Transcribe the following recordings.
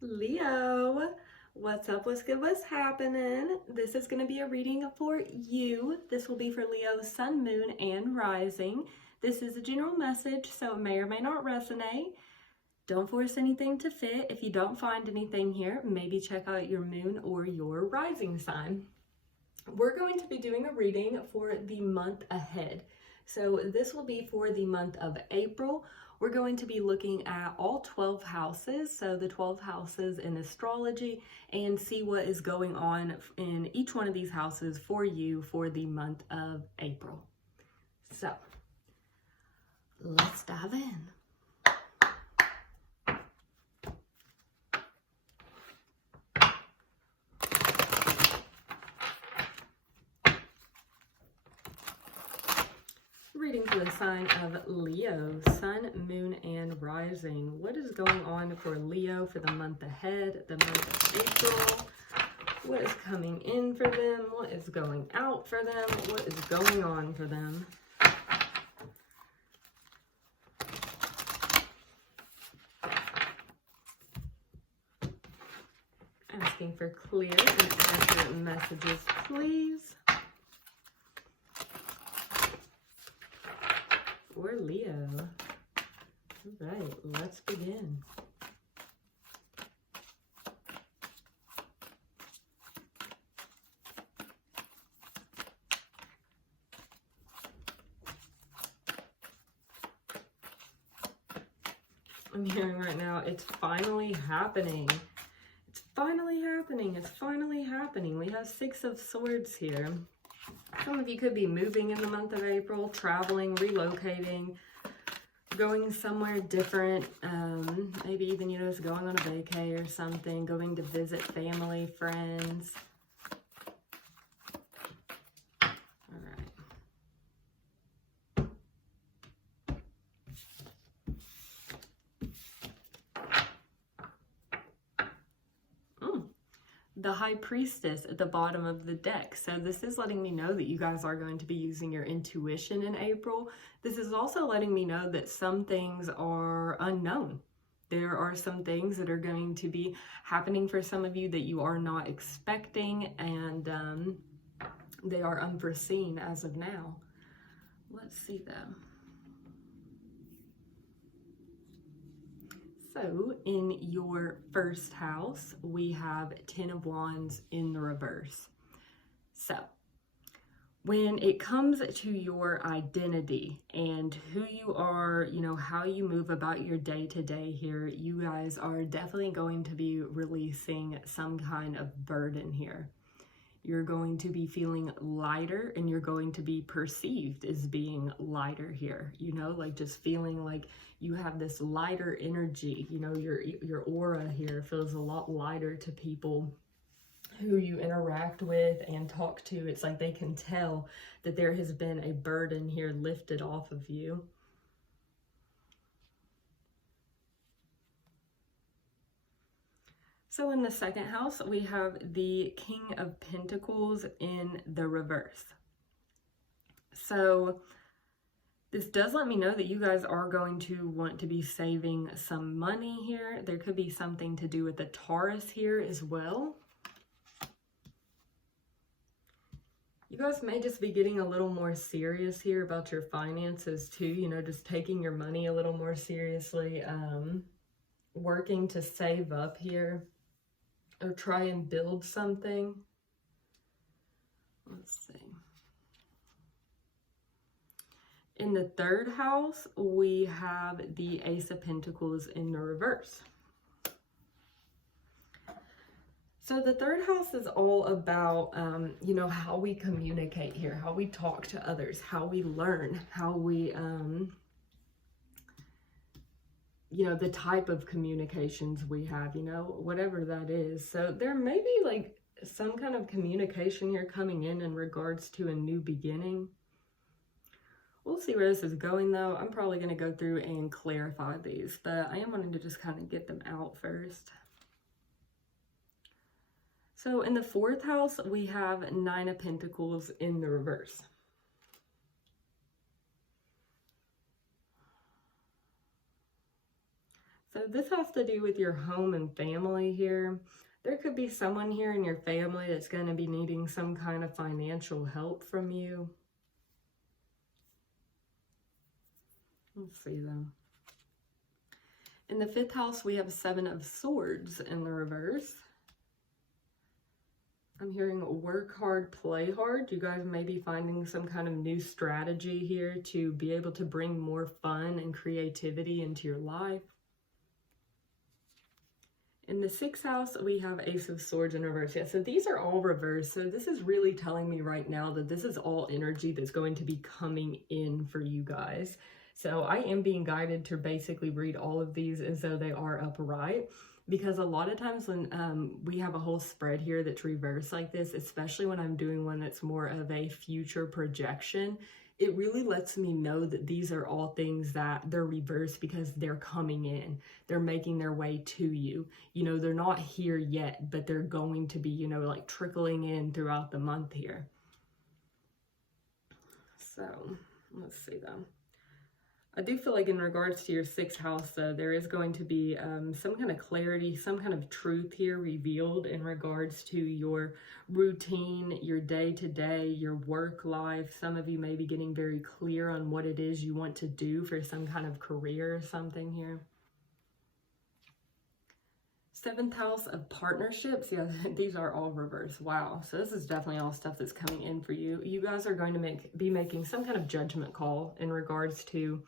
Leo, what's up, what's good, what's happening? This is going to be a reading for you. This will be for Leo's sun, moon, and rising. This is a general message, so it may or may not resonate. Don't force anything to fit. If you don't find anything here, maybe check out your moon or your rising sign. We're going to be doing a reading for the month ahead. So this will be for the month of April. We're going to be looking at all 12 houses, so the 12 houses in astrology, and see what is going on in each one of these houses for you for the month of April. So let's dive in. Reading for the sign of Leo, sun, moon, and rising. What is going on for Leo for the month ahead, the month of April? What is coming in for them? What is going out for them? What is going on for them? Asking for clear and accurate messages, please. For Leo. All right, let's begin. I'm hearing right now, it's finally happening. It's finally happening. It's finally happening. We have 6 of Swords here. Some of you could be moving in the month of April, traveling, relocating, going somewhere different, maybe even, just going on a vacay or something, going to visit family, friends. All right. The High Priestess at the bottom of the deck. So this is letting me know that you guys are going to be using your intuition in April. This is also letting me know that some things are unknown. There are some things that are going to be happening for some of you that you are not expecting, and they are unforeseen as of now. Let's see though. So in your first house, we have 10 of Wands in the reverse. So when it comes to your identity and who you are, how you move about your day-to-day here, you guys are definitely going to be releasing some kind of burden here. You're going to be feeling lighter, and you're going to be perceived as being lighter here, like just feeling like you have this lighter energy. Your aura here feels a lot lighter to people who you interact with and talk to. It's like they can tell that there has been a burden here lifted off of you. So in the second house, we have the King of Pentacles in the reverse. So this does let me know that you guys are going to want to be saving some money here. There could be something to do with the Taurus here as well. You guys may just be getting a little more serious here about your finances too, just taking your money a little more seriously, working to save up here. Or try and build something. Let's see. In the third house, we have the Ace of Pentacles in the reverse. So the third house is all about, how we communicate here, how we talk to others, how we learn, how we, the type of communications we have, whatever that is. So there may be like some kind of communication here coming in regards to a new beginning. We'll see where this is going though. I'm probably going to go through and clarify these, but I am wanting to just kind of get them out first. So in the fourth house, we have 9 of Pentacles in the reverse. So this has to do with your home and family here. There could be someone here in your family that's going to be needing some kind of financial help from you. Let's see though. In the 5th house, we have 7 of Swords in the reverse. I'm hearing work hard, play hard. You guys may be finding some kind of new strategy here to be able to bring more fun and creativity into your life. In the 6th house, we have Ace of Swords in reverse. Yeah, so these are all reversed. So this is really telling me right now that this is all energy that's going to be coming in for you guys. So I am being guided to basically read all of these as though they are upright, because a lot of times when we have a whole spread here that's reversed like this, especially when I'm doing one that's more of a future projection, it really lets me know that these are all things that they're reversed because they're coming in. They're making their way to you. You know, they're not here yet, but they're going to be, you know, like trickling in throughout the month here. So let's see though. I do feel like in regards to your 6th house, though, there is going to be some kind of clarity, some kind of truth here revealed in regards to your routine, your day-to-day, your work life. Some of you may be getting very clear on what it is you want to do for some kind of career or something here. 7th house of partnerships. Yeah, these are all reversed. Wow. So this is definitely all stuff that's coming in for you. You guys are going to be making some kind of judgment call in regards to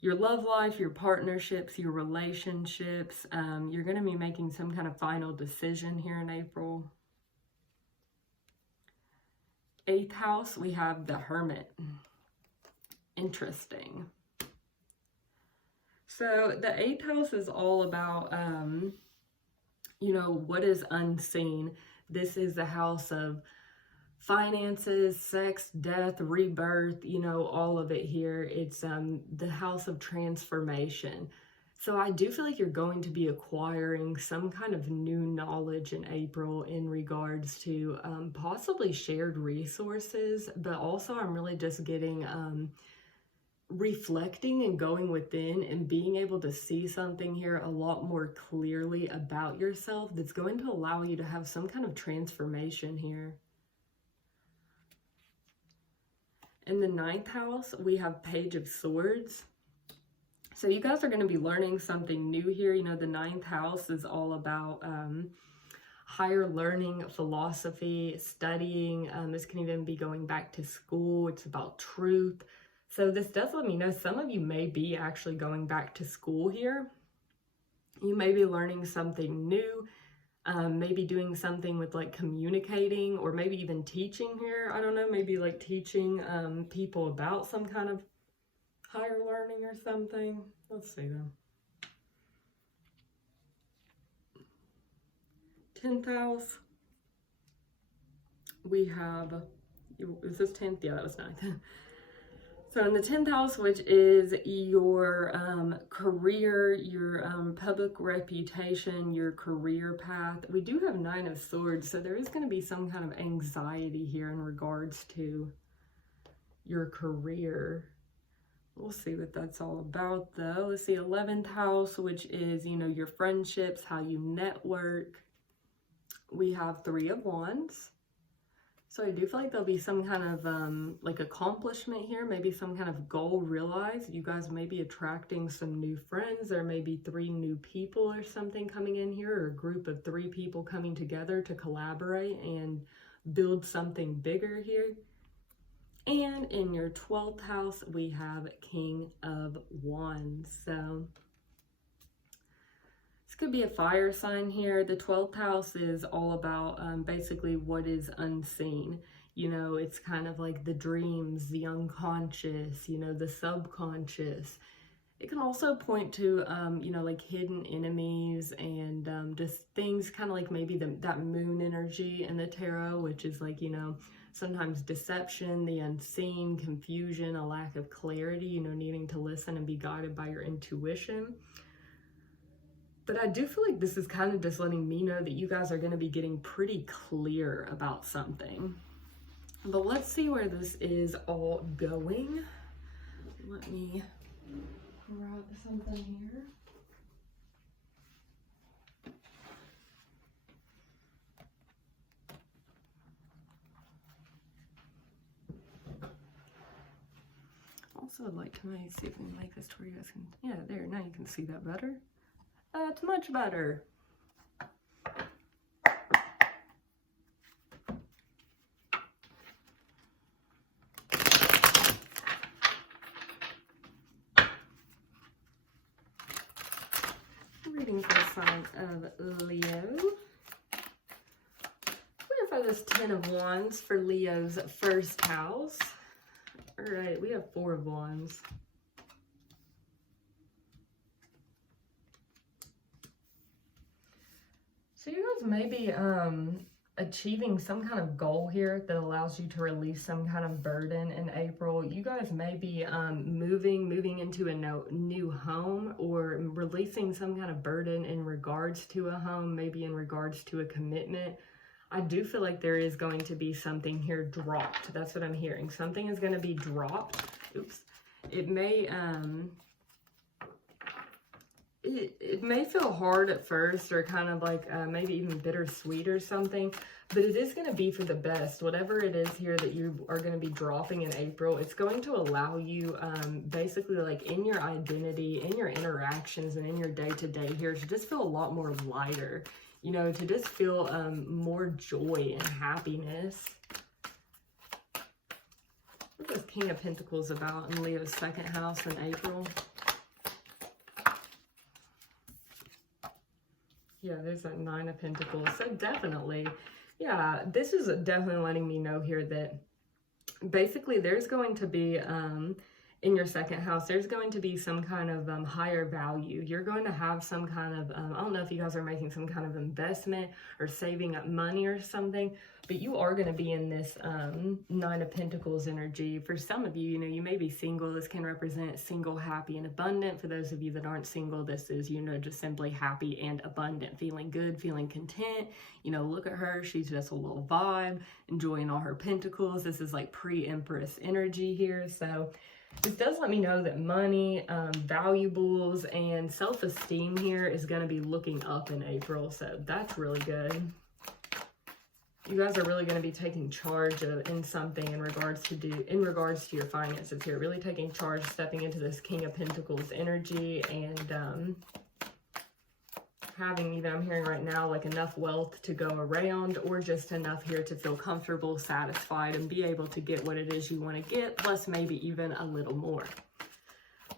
your love life, your partnerships, your relationships. You're going to be making some kind of final decision here in April. 8th house, we have the Hermit. Interesting. So the 8th house is all about, you know, what is unseen. This is the house of finances, sex, death, rebirth, you know, all of it here. It's the house of transformation. So I do feel like you're going to be acquiring some kind of new knowledge in April in regards to possibly shared resources, but also I'm really just getting reflecting and going within and being able to see something here a lot more clearly about yourself that's going to allow you to have some kind of transformation here. In the 9th house, we have Page of Swords. So you guys are going to be learning something new here. You know, the 9th house is all about higher learning, philosophy, studying. This can even be going back to school. It's about truth. So this does let me know some of you may be actually going back to school here. You may be learning something new. Maybe doing something with like communicating or maybe even teaching here. I don't know, maybe like teaching people about some kind of higher learning or something. Let's see though. 10th house. We have, is this 10th? Yeah, that was 9th. So in the 10th house, which is your career, your public reputation, your career path, we do have 9 of Swords. So there is going to be some kind of anxiety here in regards to your career. We'll see what that's all about though. Let's see, 11th house, which is, you know, your friendships, how you network. We have 3 of Wands. So I do feel like there'll be some kind of like accomplishment here, maybe some kind of goal realized. You guys may be attracting some new friends. There may be 3 new people or something coming in here, or a group of 3 people coming together to collaborate and build something bigger here. And in your 12th house, we have King of Wands. So this could be a fire sign here. The 12th house is all about basically what is unseen. You know, it's kind of like the dreams, the unconscious, you know, the subconscious. It can also point to, you know, like hidden enemies and just things kind of like maybe that moon energy in the tarot, which is like, you know, sometimes deception, the unseen, confusion, a lack of clarity, you know, needing to listen and be guided by your intuition. But I do feel like this is kind of just letting me know that you guys are going to be getting pretty clear about something. But let's see where this is all going. Let me grab something here. also would like to see if we can make this to where you guys can, yeah, there, now you can see that better. It's much better. Reading for the sign of Leo. We have this 10 of Wands for Leo's first house. All right, we have 4 of Wands. So you guys may be achieving some kind of goal here that allows you to release some kind of burden in April. You guys may be moving into a new home, or releasing some kind of burden in regards to a home, maybe in regards to a commitment. I do feel like there is going to be something here dropped. That's what I'm hearing. Something is going to be dropped. Oops. It may it may feel hard at first, or kind of like maybe even bittersweet or something, but it is going to be for the best. Whatever it is here that you are going to be dropping in April, it's going to allow you basically, like, in your identity, in your interactions, and in your day-to-day here, to just feel a lot more lighter, you know, to just feel more joy and happiness. What is King of Pentacles about in Leo's second house in April? Yeah, there's that 9 of Pentacles. So definitely, yeah, this is definitely letting me know here that basically there's going to be, in your second house, there's going to be some kind of higher value. You're going to have some kind of, I don't know if you guys are making some kind of investment or saving up money or something, but you are going to be in this 9 of Pentacles energy. For some of you, you know, you may be single. This can represent single, happy, and abundant. For those of you that aren't single, this is, you know, just simply happy and abundant, feeling good, feeling content. You know, look at her. She's just a little vibe, enjoying all her pentacles. This is like pre-Empress energy here. So this does let me know that money, valuables, and self-esteem here is going to be looking up in April. So that's really good. You guys are really going to be taking charge in something in regards to your finances here. Really taking charge, stepping into this King of Pentacles energy, and having, even I'm hearing right now, like enough wealth to go around, or just enough here to feel comfortable, satisfied, and be able to get what it is you want to get, plus maybe even a little more.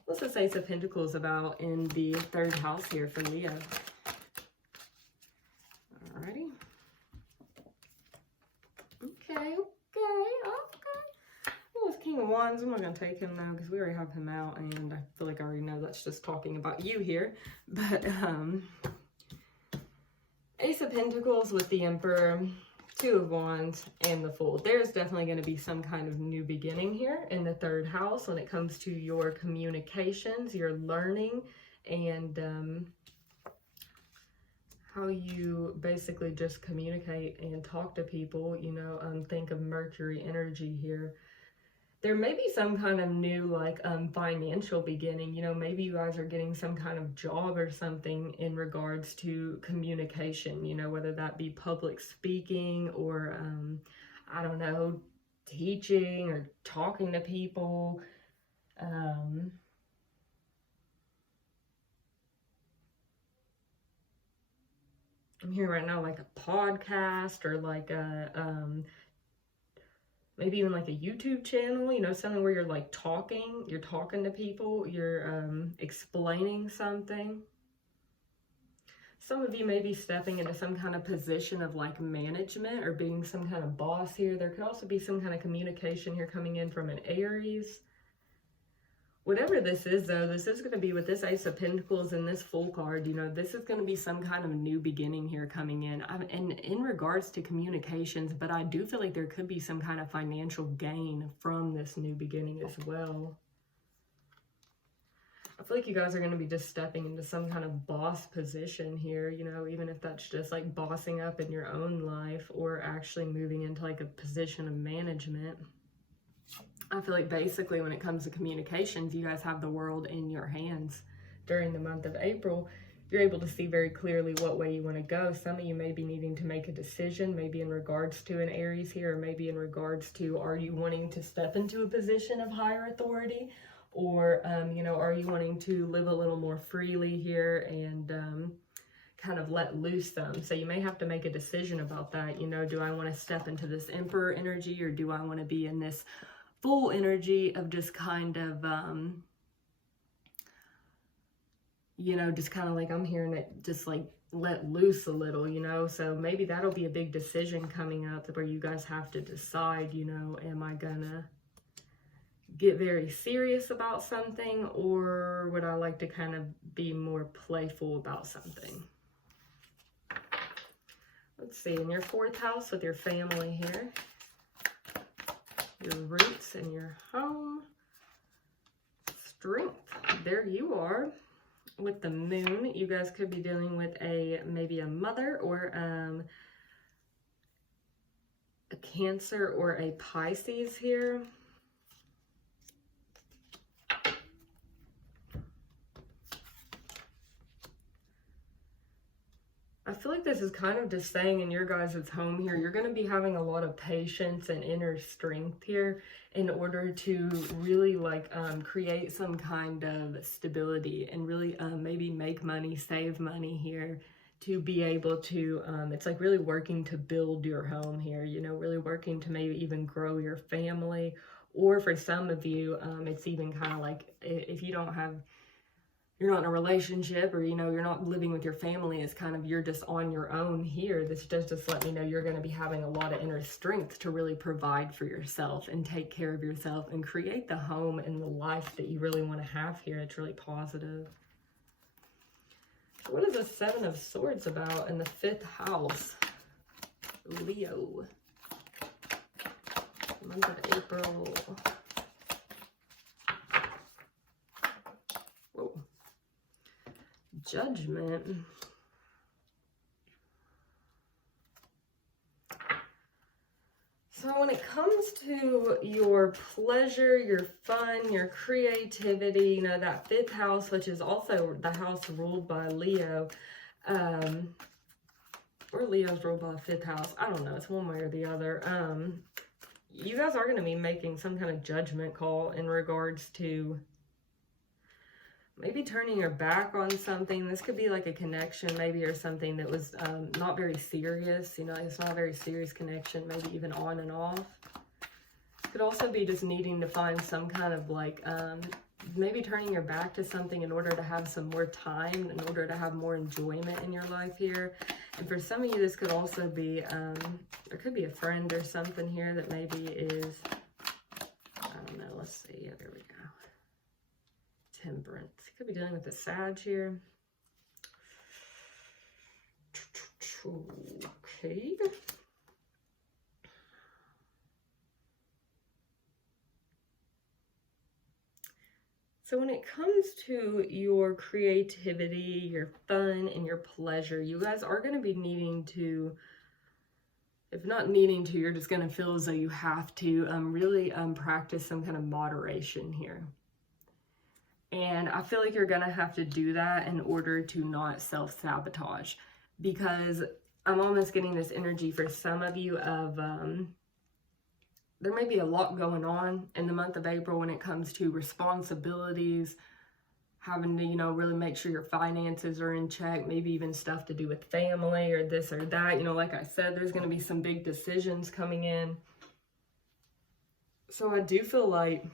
What's this Ace of Pentacles about in the third house here for Leo? Alrighty. Okay. Well, it's King of Wands. I'm not going to take him now because we already have him out, and I feel like I already know that's just talking about you here. But, Ace of Pentacles with the Emperor, 2 of Wands, and the Fool. There's definitely going to be some kind of new beginning here in the third house when it comes to your communications, your learning, and how you basically just communicate and talk to people. You know, think of Mercury energy here. There may be some kind of new, like, financial beginning. You know, maybe you guys are getting some kind of job or something in regards to communication, you know, whether that be public speaking or, I don't know, teaching or talking to people. I'm hearing right now, like a podcast, or like a, maybe even like a YouTube channel, you know, something where you're like talking to people, you're explaining something. Some of you may be stepping into some kind of position of like management or being some kind of boss here. There could also be some kind of communication here coming in from an Aries. Whatever this is, though, this is going to be with this Ace of Pentacles and this Fool card. You know, this is going to be some kind of new beginning here coming in. And in regards to communications, but I do feel like there could be some kind of financial gain from this new beginning as well. I feel like you guys are going to be just stepping into some kind of boss position here, you know, even if that's just like bossing up in your own life, or actually moving into like a position of management. I feel like basically when it comes to communications, you guys have the world in your hands. During the month of April, you're able to see very clearly what way you want to go. Some of you may be needing to make a decision, maybe in regards to an Aries here, or maybe in regards to, are you wanting to step into a position of higher authority, Or, you know, are you wanting to live a little more freely here and kind of let loose some? So you may have to make a decision about that. You know, do I want to step into this Emperor energy, or do I want to be in this full energy of just kind of, you know, just kind of like, I'm hearing it just like let loose a little, you know? So maybe that'll be a big decision coming up where you guys have to decide, you know, am I gonna get very serious about something, or would I like to kind of be more playful about something? Let's see, in your 4th house with your family here, your roots and your home, strength, there you are. With the moon, you guys could be dealing with maybe a mother or a Cancer or a Pisces here. I feel like this is kind of just saying in your guys' home here, you're going to be having a lot of patience and inner strength here in order to really like create some kind of stability and really maybe make money, save money here to be able to, it's like really working to build your home here, you know, really working to maybe even grow your family. Or for some of you, it's even kind of like if you don't have, you're not in a relationship, or, you know, you're not living with your family, it's kind of, you're just on your own here. This does just let me know you're going to be having a lot of inner strength to really provide for yourself and take care of yourself and create the home and the life that you really want to have here. It's really positive. So what is the 7 of Swords about in the 5th house? Leo. Month of April. Whoa. Judgment. So when it comes to your pleasure, your fun, your creativity, you know, that 5th house, which is also the house ruled by Leo, or Leo's ruled by the 5th house. I don't know. It's one way or the other. You guys are going to be making some kind of judgment call in regards to maybe turning your back on something. This could be like a connection maybe, or something that was not very serious. You know, it's not a very serious connection, maybe even on and off. It could also be just needing to find some kind of like, maybe turning your back to something in order to have some more time, in order to have more enjoyment in your life here. And for some of you, this could also be, there could be a friend or something here that maybe is, I don't know, let's see, yeah, there we go. Temperance. Could be dealing with a Sag here. Okay. So when it comes to your creativity, your fun, and your pleasure, you guys are going to be needing to, if not needing to, you're just going to feel as though you have to really practice some kind of moderation here. And I feel like you're going to have to do that in order to not self-sabotage, because I'm almost getting this energy for some of you of, there may be a lot going on in the month of April when it comes to responsibilities, having to, you know, really make sure your finances are in check, maybe even stuff to do with family or this or that. You know, like I said, there's going to be some big decisions coming in. So I do feel like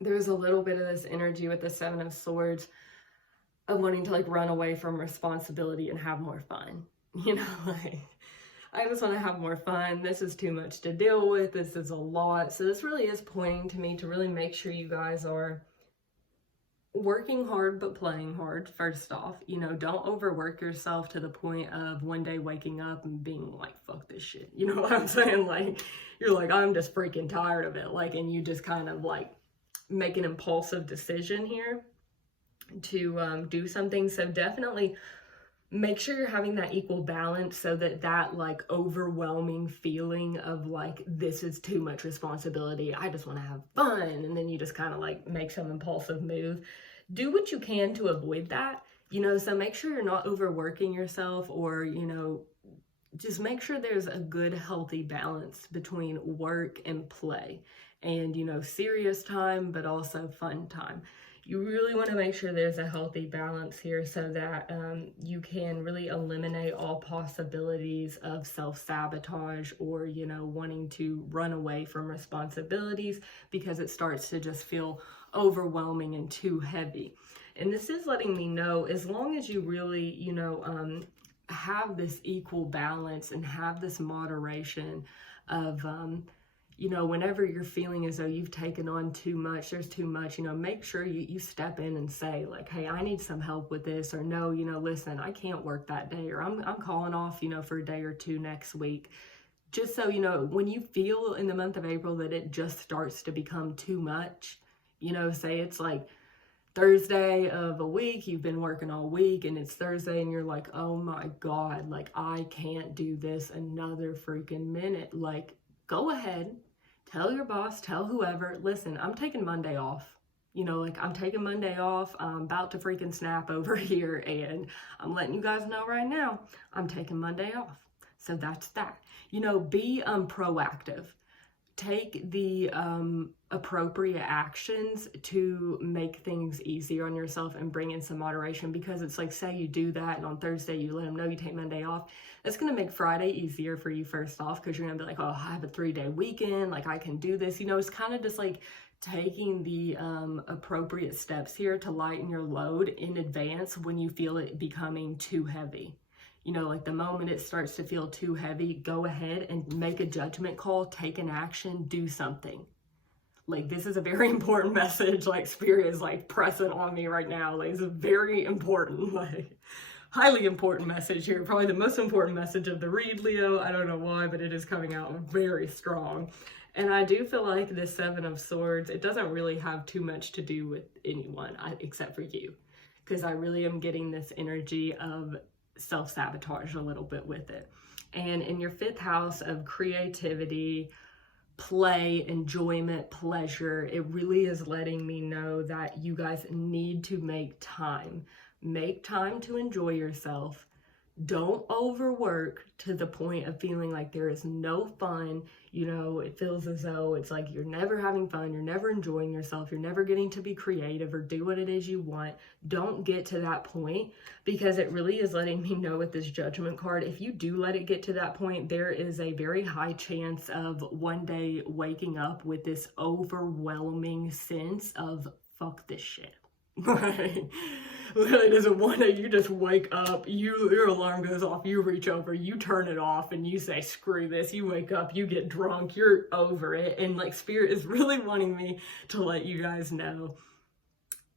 there's a little bit of this energy with the 7 of Swords of wanting to like run away from responsibility and have more fun. You know, like, I just want to have more fun. This is too much to deal with. This is a lot. So this really is pointing to me to really make sure you guys are working hard but playing hard. First off, you know, don't overwork yourself to the point of one day waking up and being like, fuck this shit. You know what I'm saying? Like, you're like, I'm just freaking tired of it. Like, and you just kind of like make an impulsive decision here to do something. So definitely make sure you're having that equal balance, so that that like overwhelming feeling of like, this is too much responsibility, I just want to have fun, and then you just kind of like make some impulsive move. Do what you can to avoid that, you know, so make sure you're not overworking yourself, or, you know, just make sure there's a good healthy balance between work and play. and, you know, serious time, but also fun time. You really want to make sure there's a healthy balance here so that you can really eliminate all possibilities of self-sabotage or, you know, wanting to run away from responsibilities because it starts to just feel overwhelming and too heavy. And this is letting me know, as long as you really, you know, have this equal balance and have this moderation of, you know, whenever you're feeling as though you've taken on too much, there's too much, you know, make sure you step in and say like, hey, I need some help with this, or no, you know, listen, I can't work that day, or I'm calling off, you know, for a day or two next week. Just so, you know, when you feel in the month of April that it just starts to become too much, you know, say it's like Thursday of a week, you've been working all week and it's Thursday and you're like, oh my God, like I can't do this another freaking minute. Like, go ahead. Tell your boss, tell whoever, listen, I'm taking Monday off. You know, like I'm taking Monday off. I'm about to freaking snap over here, and I'm letting you guys know right now, I'm taking Monday off. So that's that. You know, be proactive. Take the appropriate actions to make things easier on yourself and bring in some moderation, because it's like, say you do that and on Thursday you let them know you take Monday off. That's going to make Friday easier for you first off, because you're going to be like, oh, I have a 3-day weekend, like I can do this. You know, it's kind of just like taking the appropriate steps here to lighten your load in advance when you feel it becoming too heavy. You know, like the moment it starts to feel too heavy, go ahead and make a judgment call, take an action, do something. Like, this is a very important message. Like, Spirit is like pressing on me right now. Like, it's a very important, like highly important message here. Probably the most important message of the read, Leo. I don't know why, but it is coming out very strong. And I do feel like this Seven of Swords, it doesn't really have too much to do with anyone except for you. Because I really am getting this energy of self-sabotage a little bit with it. And in your 5th house of creativity, play, enjoyment, pleasure, it really is letting me know that you guys need to make time. Make time to enjoy yourself. Don't overwork to the point of feeling like there is no fun. You know, it feels as though it's like you're never having fun, you're never enjoying yourself, you're never getting to be creative or do what it is you want. Don't get to that point, because it really is letting me know with this Judgment card, if you do let it get to that point, there is a very high chance of one day waking up with this overwhelming sense of fuck this shit. Literally, there's one day you just wake up, your alarm goes off, you reach over, you turn it off, and you say, screw this. You wake up, you get drunk, you're over it. And like, Spirit is really wanting me to let you guys know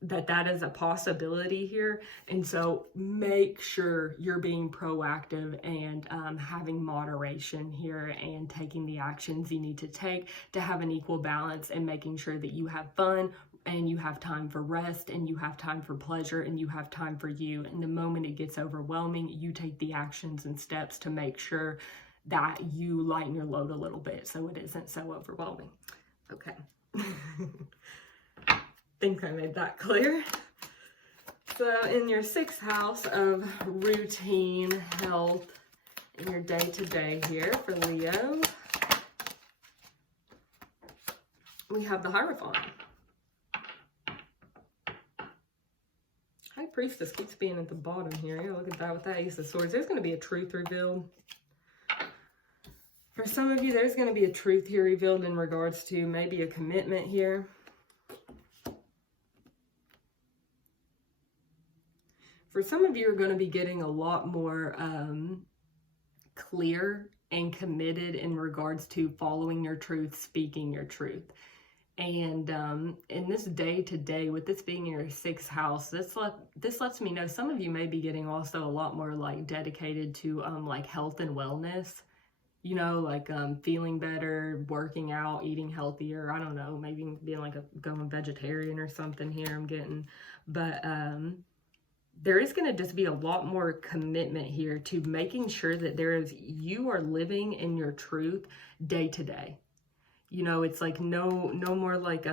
that that is a possibility here. And so make sure you're being proactive and having moderation here and taking the actions you need to take to have an equal balance, and making sure that you have fun, and you have time for rest, and you have time for pleasure, and you have time for you. And the moment it gets overwhelming, you take the actions and steps to make sure that you lighten your load a little bit so it isn't so overwhelming. Okay. Think I made that clear. So in your 6th house of routine, health, in your day-to-day here for Leo, we have the Hierophant. High Priestess keeps being at the bottom here. Yeah, look at that with that Ace of Swords. There's going to be a truth revealed. For some of you, there's going to be a truth here revealed in regards to maybe a commitment here. For some of you, are going to be getting a lot more clear and committed in regards to following your truth, speaking your truth. And in this day-to-day, with this being in your 6th house, this lets me know some of you may be getting also a lot more like dedicated to like health and wellness. You know, like feeling better, working out, eating healthier. I don't know, maybe being like going vegetarian or something here I'm getting. But there is going to just be a lot more commitment here to making sure that you are living in your truth day to day. You know, it's like no more like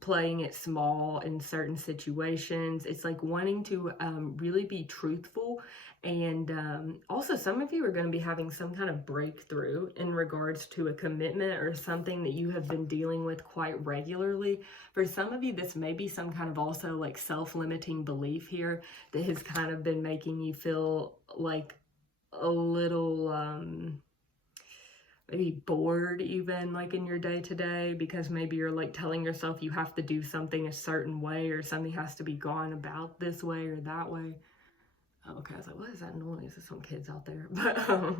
playing it small in certain situations. It's like wanting to really be truthful And also, some of you are going to be having some kind of breakthrough in regards to a commitment or something that you have been dealing with quite regularly. For some of you, this may be some kind of also like self-limiting belief here that has kind of been making you feel like a little maybe bored even like in your day-to-day, because maybe you're like telling yourself you have to do something a certain way, or something has to be gone about this way or that way. Okay, I was like, what is that noise? There's some kids out there. But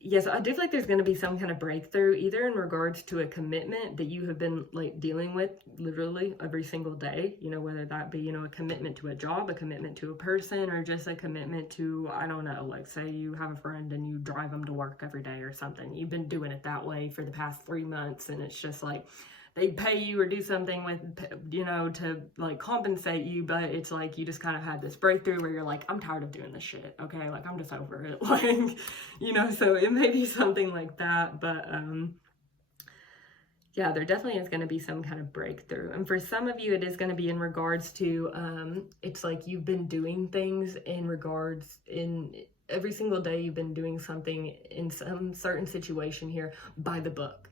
yes, I do feel like there's going to be some kind of breakthrough, either in regards to a commitment that you have been like dealing with literally every single day, you know, whether that be, you know, a commitment to a job, a commitment to a person, or just a commitment to, I don't know, like say you have a friend and you drive them to work every day or something. You've been doing it that way for the past 3 months, and it's just like, they pay you or do something with, you know, to like compensate you, but it's like you just kind of had this breakthrough where you're like, I'm tired of doing this shit, okay? Like, I'm just over it, like, you know, so it may be something like that, but yeah, there definitely is going to be some kind of breakthrough. And for some of you, it is going to be in regards to, it's like you've been doing things in every single day, you've been doing something in some certain situation here by the book.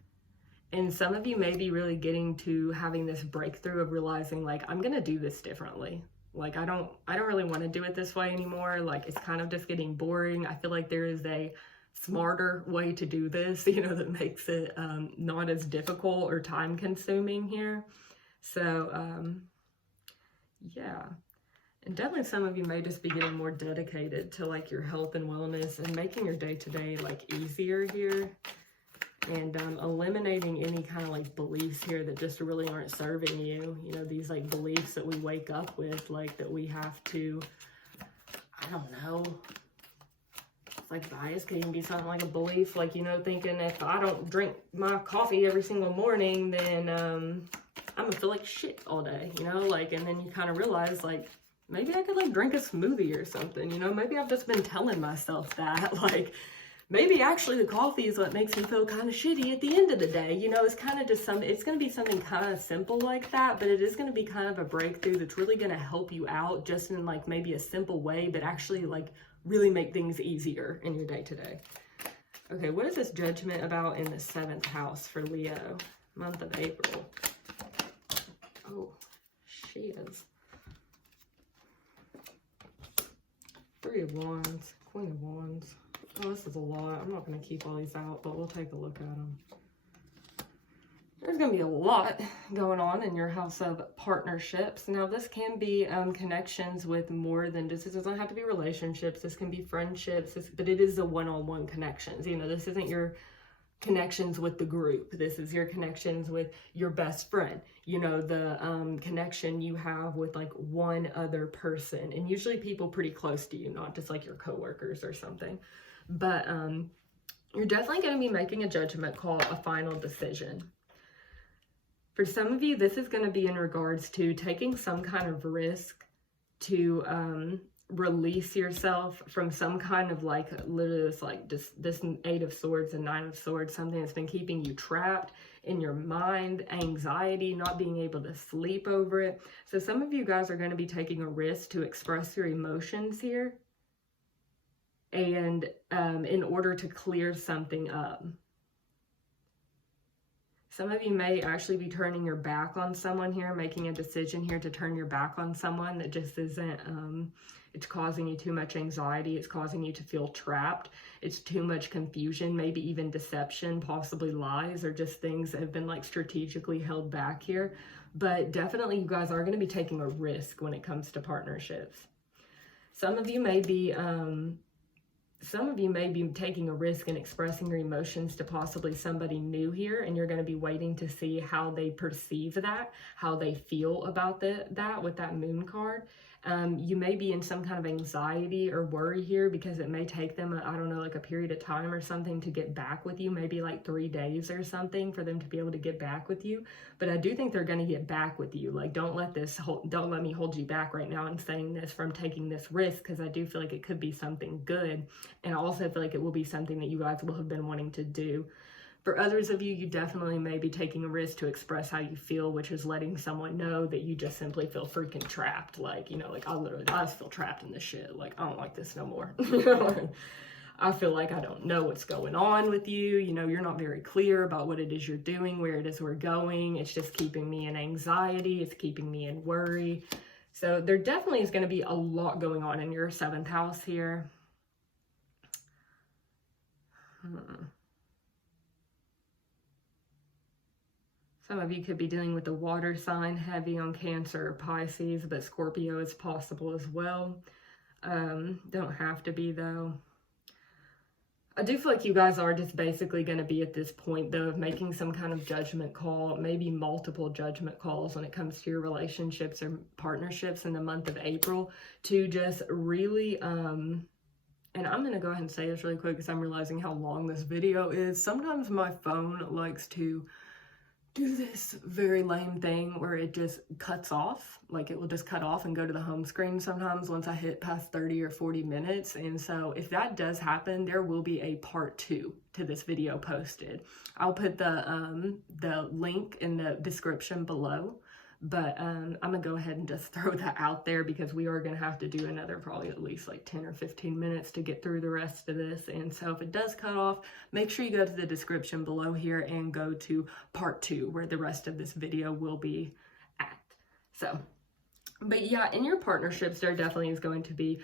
And some of you may be really getting to having this breakthrough of realizing, like, I'm going to do this differently. Like, I don't really want to do it this way anymore. Like, it's kind of just getting boring. I feel like there is a smarter way to do this, you know, that makes it not as difficult or time consuming here. So, yeah. And definitely some of you may just be getting more dedicated to like your health and wellness and making your day-to-day like easier here. And eliminating any kind of like beliefs here that just really aren't serving you. You know, these like beliefs that we wake up with, like that we have to, I don't know, it's like bias can even be something like a belief, like, you know, thinking if I don't drink my coffee every single morning, then I'm gonna feel like shit all day, you know, like, and then you kind of realize like, maybe I could like drink a smoothie or something, you know, maybe I've just been telling myself that, like, maybe actually the coffee is what makes me feel kind of shitty at the end of the day. You know, it's kind of just it's going to be something kind of simple like that, but it is going to be kind of a breakthrough that's really going to help you out just in like maybe a simple way, but actually like really make things easier in your day to day. Okay, what is this judgment about in the 7th house for Leo, month of April? Oh, she is. 3 of Wands, Queen of Wands. Oh, this is a lot. I'm not going to keep all these out, but we'll take a look at them. There's going to be a lot going on in your house of partnerships. Now, this can be connections with more than just, this doesn't have to be relationships. This can be friendships, but it is the one-on-one connections. You know, this isn't your connections with the group. This is your connections with your best friend. You know, the connection you have with like one other person, and usually people pretty close to you, not just like your coworkers or something. But you're definitely going to be making a judgment call, a final decision. For some of you, this is going to be in regards to taking some kind of risk to release yourself from some kind of like, literally this like this 8 of Swords and 9 of Swords, something that's been keeping you trapped in your mind, anxiety, not being able to sleep over it. So some of you guys are going to be taking a risk to express your emotions here, and in order to clear something up. Some of you may actually be turning your back on someone here, making a decision here to turn your back on someone that just isn't, it's causing you too much anxiety. It's causing you to feel trapped. It's too much confusion, maybe even deception, possibly lies, or just things that have been like strategically held back here. But definitely you guys are going to be taking a risk when it comes to partnerships. Some of you may be taking a risk and expressing your emotions to possibly somebody new here, and you're going to be waiting to see how they perceive that, how they feel about that with that Moon card. You may be in some kind of anxiety or worry here because it may take them, I don't know, like a period of time or something to get back with you, maybe like 3 days or something for them to be able to get back with you. But I do think they're going to get back with you. Like, don't let me hold you back right now in saying this from taking this risk, because I do feel like it could be something good. And I also feel like it will be something that you guys will have been wanting to do. For others of you, you definitely may be taking a risk to express how you feel, which is letting someone know that you just simply feel freaking trapped. Like, you know, like I just feel trapped in this shit. Like, I don't like this no more. You know? I feel like I don't know what's going on with you. You know, you're not very clear about what it is you're doing, where it is we're going. It's just keeping me in anxiety. It's keeping me in worry. So there definitely is going to be a lot going on in your 7th house here. Some of you could be dealing with the water sign, heavy on Cancer or Pisces, but Scorpio is possible as well. Don't have to be, though. I do feel like you guys are just basically going to be at this point, though, of making some kind of judgment call, maybe multiple judgment calls when it comes to your relationships or partnerships in the month of April, to just really, and I'm going to go ahead and say this really quick because I'm realizing how long this video is. Sometimes my phone likes to do this very lame thing where it just cuts off. Like, it will just cut off and go to the home screen sometimes once I hit past 30 or 40 minutes. And so if that does happen, there will be a part 2 to this video posted. I'll put the link in the description below. But I'm gonna go ahead and just throw that out there because we are gonna have to do another probably at least like 10 or 15 minutes to get through the rest of this. And so if it does cut off, make sure you go to the description below here and go to part 2 where the rest of this video will be at. So, but yeah, in your partnerships, there definitely is going to be,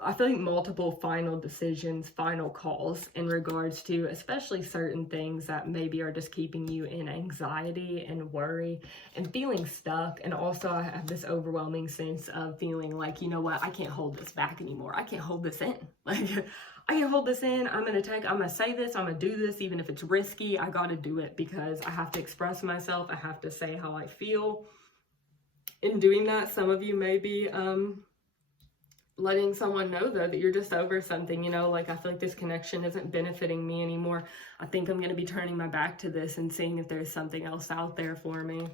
I feel like, multiple final decisions, final calls in regards to especially certain things that maybe are just keeping you in anxiety and worry and feeling stuck. And also I have this overwhelming sense of feeling like, you know what, I can't hold this back anymore. I can't hold this in. Like, I can't hold this in. I'm going to say this, I'm going to do this, even if it's risky. I got to do it because I have to express myself. I have to say how I feel. In doing that, some of you may be, letting someone know, though, that you're just over something, you know, like, I feel like this connection isn't benefiting me anymore. I think I'm going to be turning my back to this and seeing if there's something else out there for me.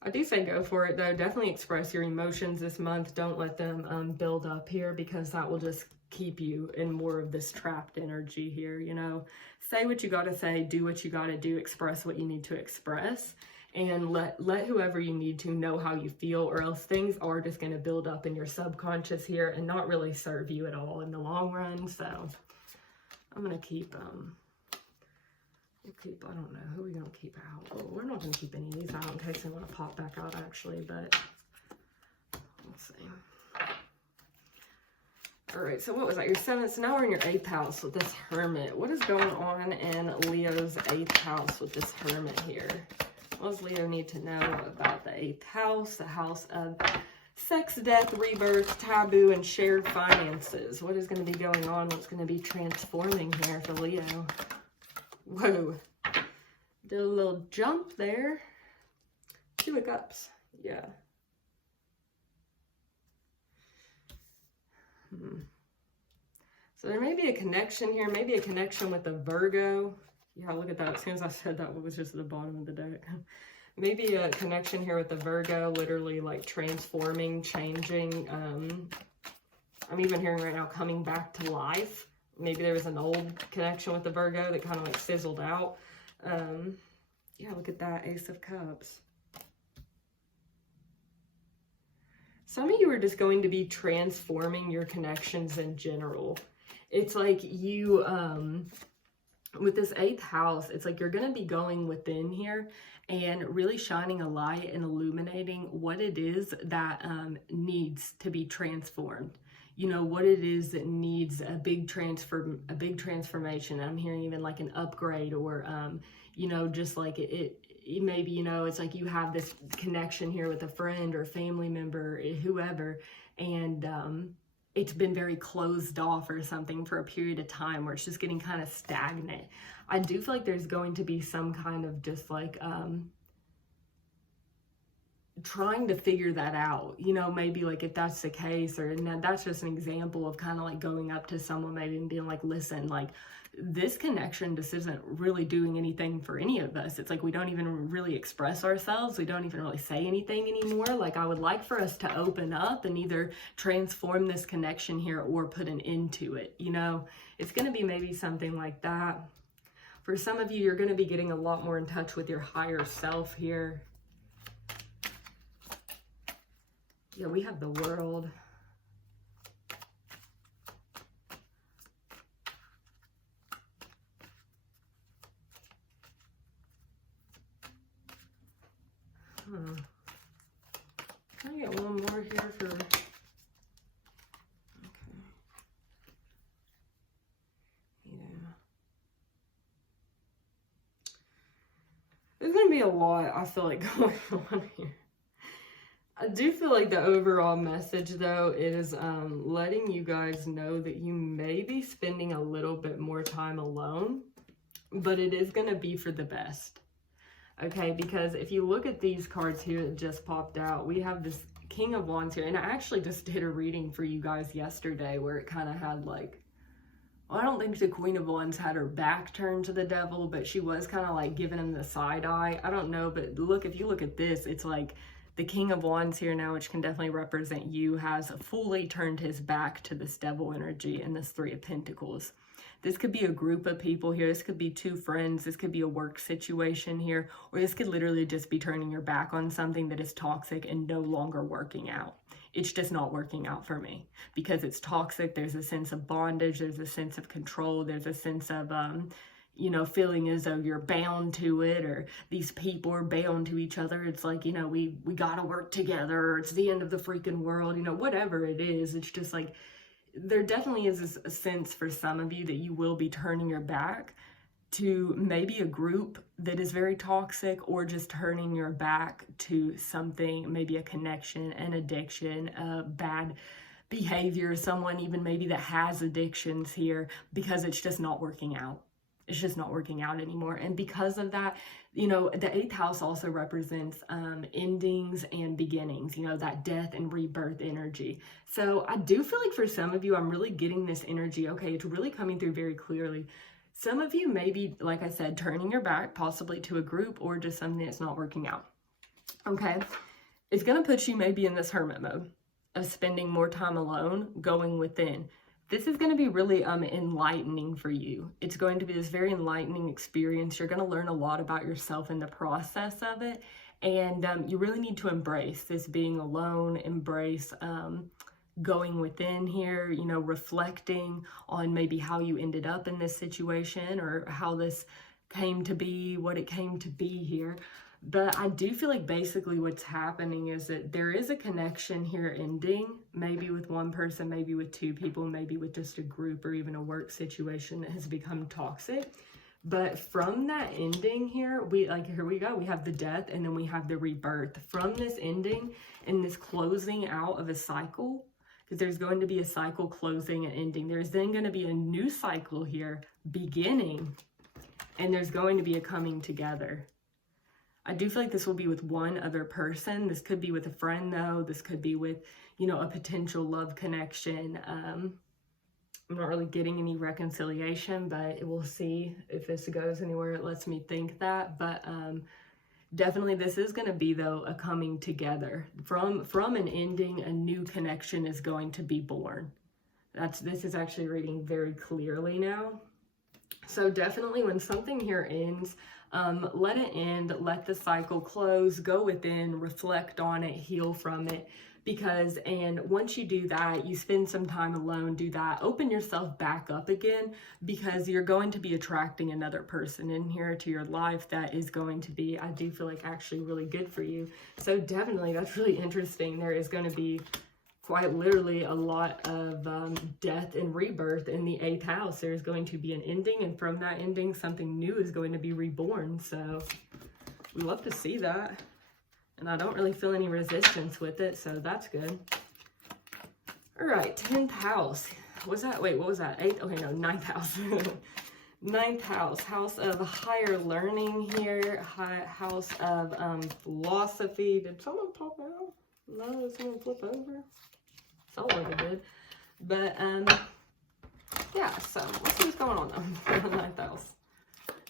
I do say go for it, though. Definitely express your emotions this month. Don't let them build up here, because that will just keep you in more of this trapped energy here, you know. Say what you got to say, do what you got to do, express what you need to express. And let whoever you need to know how you feel, or else things are just going to build up in your subconscious here and not really serve you at all in the long run. So I'm going to keep, I don't know, who are we going to keep out? Well, we're not going to keep any of these out in case they want to pop back out, actually, but let's see. All right, so what was that? Your 7th. So now we're in your 8th house with this Hermit. What is going on in Leo's 8th house with this Hermit here? What does Leo need to know about the 8th house, the house of sex, death, rebirth, taboo, and shared finances? What is going to be going on? What's going to be transforming here for Leo? Whoa. Did a little jump there. 2 of Cups. Yeah. So there may be a connection here, maybe a connection with a Virgo. Yeah, look at that. As soon as I said that, what was just at the bottom of the deck. Maybe a connection here with the Virgo, literally like transforming, changing. I'm even hearing right now coming back to life. Maybe there was an old connection with the Virgo that kind of like fizzled out. Yeah, look at that, Ace of Cups. Some of you are just going to be transforming your connections in general. It's like you, with this 8th house, it's like you're going to be going within here and really shining a light and illuminating what it is that needs to be transformed. You know, what it is that needs a big transformation. I'm hearing even like an upgrade, or, you know, just like it maybe, you know, it's like you have this connection here with a friend or family member, whoever, and it's been very closed off or something for a period of time where it's just getting kind of stagnant. I do feel like there's going to be some kind of just like trying to figure that out, you know, maybe like if that's the case, or and that's just an example of kind of like going up to someone maybe and being like, listen, like, this connection just isn't really doing anything for any of us. It's like we don't even really express ourselves. We don't even really say anything anymore. Like, I would like for us to open up and either transform this connection here or put an end to it. You know, it's going to be maybe something like that. For some of you, you're going to be getting a lot more in touch with your higher self here. Yeah, we have the World. Can I get one more here for... Okay. Yeah. There's going to be a lot, I feel like, going on here. I do feel like the overall message, though, is letting you guys know that you may be spending a little bit more time alone, but it is going to be for the best. Okay, because if you look at these cards here that just popped out, we have this King of Wands here, and I actually just did a reading for you guys yesterday where it kind of had like, well, I don't think the Queen of Wands had her back turned to the devil, but she was kind of like giving him the side eye. I don't know, but look, if you look at this, it's like the King of Wands here now, which can definitely represent you, has fully turned his back to this devil energy and this Three of Pentacles. This could be a group of people here. This could be two friends. This could be a work situation here. Or this could literally just be turning your back on something that is toxic and no longer working out. It's just not working out for me. Because it's toxic, there's a sense of bondage. There's a sense of control. There's a sense of, you know, feeling as though you're bound to it. Or these people are bound to each other. It's like, you know, we got to work together. Or it's the end of the freaking world. You know, whatever it is. It's just like... There definitely is a sense for some of you that you will be turning your back to maybe a group that is very toxic, or just turning your back to something, maybe a connection, an addiction, bad behavior, someone even maybe that has addictions here, because it's just not working out. It's just not working out anymore. And because of that, you know, the 8th house also represents endings and beginnings, you know, that death and rebirth energy. So I do feel like for some of you, I'm really getting this energy. Okay, it's really coming through very clearly. Some of you may be, like I said, turning your back possibly to a group or just something that's not working out. Okay, it's going to put you maybe in this hermit mode of spending more time alone, going within. This is going to be really enlightening for you. It's going to be this very enlightening experience. You're going to learn a lot about yourself in the process of it. And you really need to embrace this being alone, embrace going within here, you know, reflecting on maybe how you ended up in this situation or how this came to be, what it came to be here. But I do feel like basically what's happening is that there is a connection here ending, maybe with one person, maybe with two people, maybe with just a group or even a work situation that has become toxic. But from that ending here, here we go. We have the death and then we have the rebirth. From this ending and this closing out of a cycle, because there's going to be a cycle closing and ending. There's then going to be a new cycle here beginning, and there's going to be a coming together. I do feel like this will be with one other person. This could be with a friend, though. This could be with, you know, a potential love connection. I'm not really getting any reconciliation, but we'll see if this goes anywhere. It lets me think that. But definitely this is going to be, though, a coming together. From an ending, a new connection is going to be born. This is actually reading very clearly now. So definitely when something here ends, let it end, let the cycle close, go within, reflect on it, heal from it. And once you do that, you spend some time alone, do that, open yourself back up again, because you're going to be attracting another person in here to your life that is going to be, I do feel like, actually really good for you. So definitely, that's really interesting. There is going to be quite literally a lot of death and rebirth in the 8th house. There's going to be an ending, and from that ending, something new is going to be reborn. So we love to see that. And I don't really feel any resistance with it, so that's good. All right, 10th house. Was that, wait, what was that? 8th? Okay, no, 9th house. 9th house, house of higher learning here, house of philosophy. Did someone pop out? No, did someone flip over? Felt like it did. But, yeah, so let's see what's going on though in the 9th house.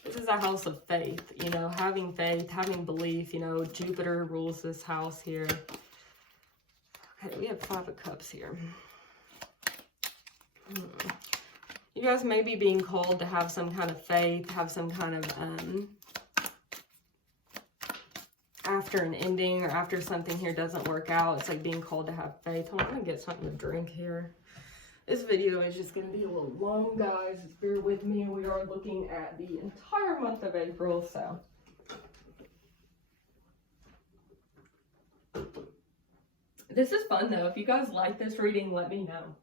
This is a house of faith, you know, having faith, having belief, you know, Jupiter rules this house here. Okay, we have 5 of Cups here. You You guys may be being called to have some kind of faith, have some kind of, after an ending or after something here doesn't work out, it's like being called to have faith. Hold on, I'm gonna get something to drink here. This video is just gonna be a little long, guys. Bear with me. We are looking at the entire month of April, so. This is fun though. If you guys like this reading, let me know.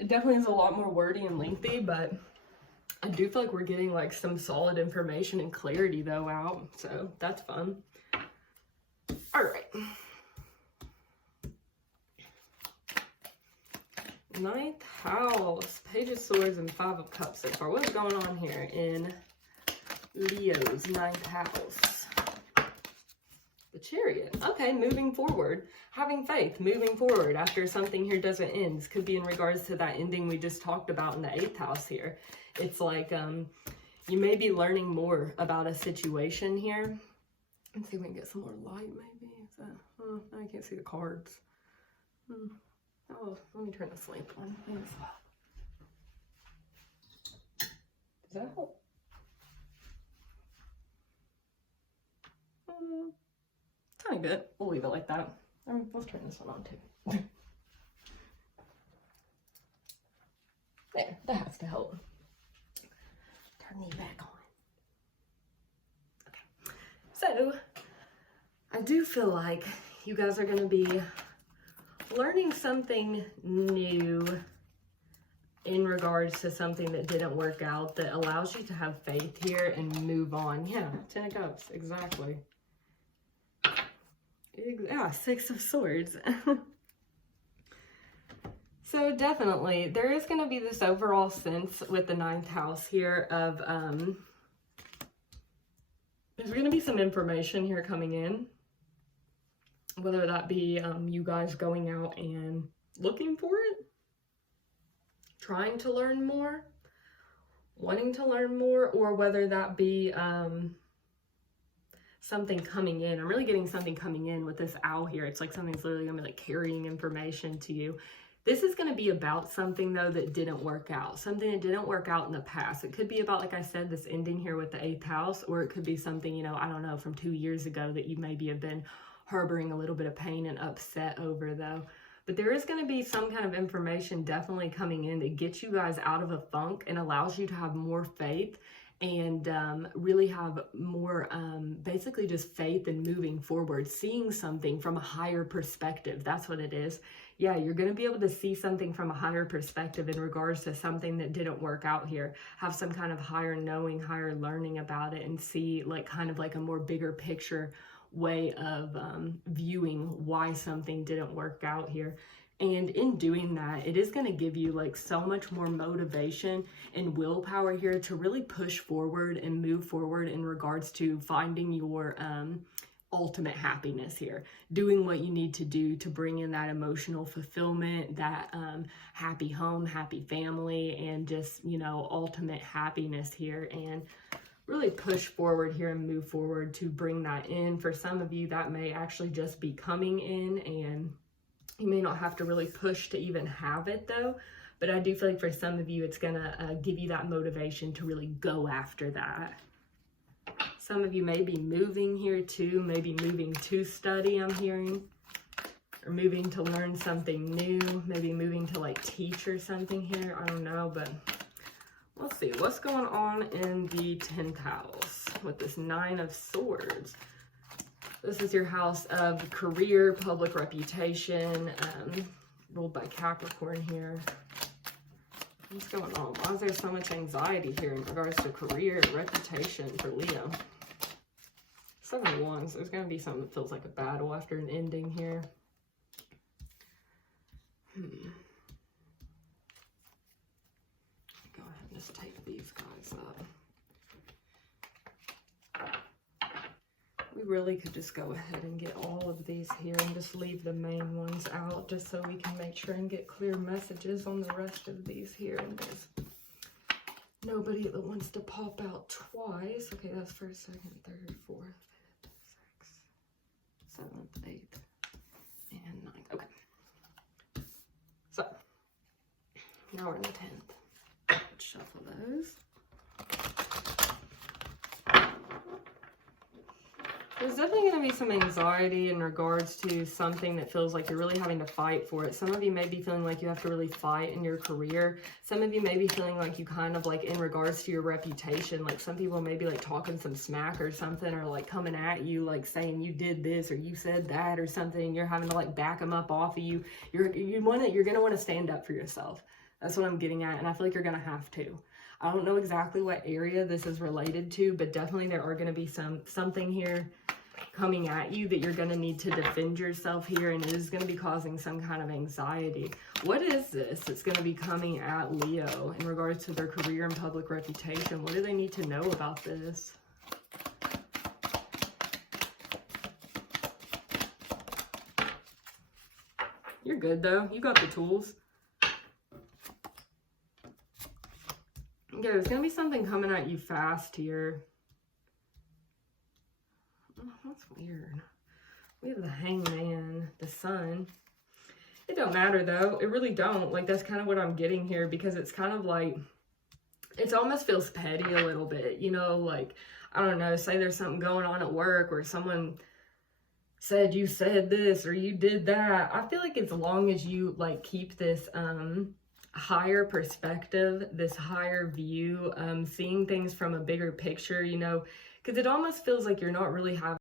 It definitely is a lot more wordy and lengthy, but I do feel like we're getting like some solid information and clarity though out, so that's fun. All right. Ninth house, Page of Swords and Five of Cups so far. What's going on here in Leo's ninth house? The Chariot. Okay, moving forward. Having faith, moving forward after something here doesn't end. This could be in regards to that ending we just talked about in the 8th house here. It's like you may be learning more about a situation here. Let's see if we can get some more light maybe. Is that, oh, I can't see the cards. Oh, let me turn this lamp on. Does that help? Tiny bit. We'll leave it like that. Let's turn this one on too. There, that has to help. Turn these back on. Okay. So, I do feel like you guys are going to be learning something new in regards to something that didn't work out that allows you to have faith here and move on. Yeah, 10 of Cups, exactly. Yeah, 6 of Swords. So definitely, there is going to be this overall sense with the 9th house here of, there's going to be some information here coming in. Whether that be you guys going out and looking for it, trying to learn more, wanting to learn more, or whether that be something coming in. I'm really getting something coming in with this owl here. It's like something's literally gonna be like carrying information to you. This is going to be about something though that didn't work out, something that didn't work out in the past. It could be about, like I said, this ending here with the 8th house, or it could be something, you know, I don't know, from 2 years ago that you maybe have been harboring a little bit of pain and upset over though. But there is going to be some kind of information definitely coming in that gets you guys out of a funk and allows you to have more faith and really have more basically just faith and moving forward, seeing something from a higher perspective. That's what it is. Yeah, you're going to be able to see something from a higher perspective in regards to something that didn't work out here. Have some kind of higher knowing, higher learning about it, and see like kind of like a more bigger picture way of viewing why something didn't work out here. And in doing that, it is going to give you like so much more motivation and willpower here to really push forward and move forward in regards to finding your ultimate happiness here, doing what you need to do to bring in that emotional fulfillment, that happy home, happy family, and just, you know, ultimate happiness here, and really push forward here and move forward to bring that in. For some of you, that may actually just be coming in, and you may not have to really push to even have it though. But I do feel like for some of you, it's gonna give you that motivation to really go after that. Some of you may be moving here too, maybe moving to study, I'm hearing, or moving to learn something new, maybe moving to like teach or something here. I don't know, but let's see what's going on in the 10th house with this 9 of Swords. This is your house of career, public reputation, ruled by Capricorn here. What's going on? Why is there so much anxiety here in regards to career, reputation for Leo? 7 of Wands. There's going to be something that feels like a battle after an ending here. Go ahead and just take these guys up. We really could just go ahead and get all of these here and just leave the main ones out, just so we can make sure and get clear messages on the rest of these here. And there's nobody that wants to pop out twice. Okay, that's 1st, 2nd, 3rd, 4th, 5th, 6th, 7th, 8th, and 9th. Okay. Now we're in the 10th. Let's shuffle those. There's definitely going to be some anxiety in regards to something that feels like you're really having to fight for it. Some of you may be feeling like you have to really fight in your career. Some of you may be feeling like you kind of like in regards to your reputation, like some people may be like talking some smack or something, or like coming at you, like saying you did this or you said that or something. You're having to like back them up off of you. You're going to want to stand up for yourself. That's what I'm getting at. And I feel like you're going to have to. I don't know exactly what area this is related to, but definitely there are going to be something here coming at you that you're going to need to defend yourself here, and it is going to be causing some kind of anxiety. What is this that's going to be coming at Leo in regards to their career and public reputation? What do they need to know about this? You're good though. You got the tools. Okay, there's going to be something coming at you fast here. Oh, that's weird. We have the Hangman, the Sun. It don't matter though. It really don't. Like, that's kind of what I'm getting here, because it's kind of like, it almost feels petty a little bit, you know, like, I don't know, say there's something going on at work or someone said you said this or you did that. I feel like as long as you like keep this higher perspective, this higher view, seeing things from a bigger picture, you know, because it almost feels like you're not really having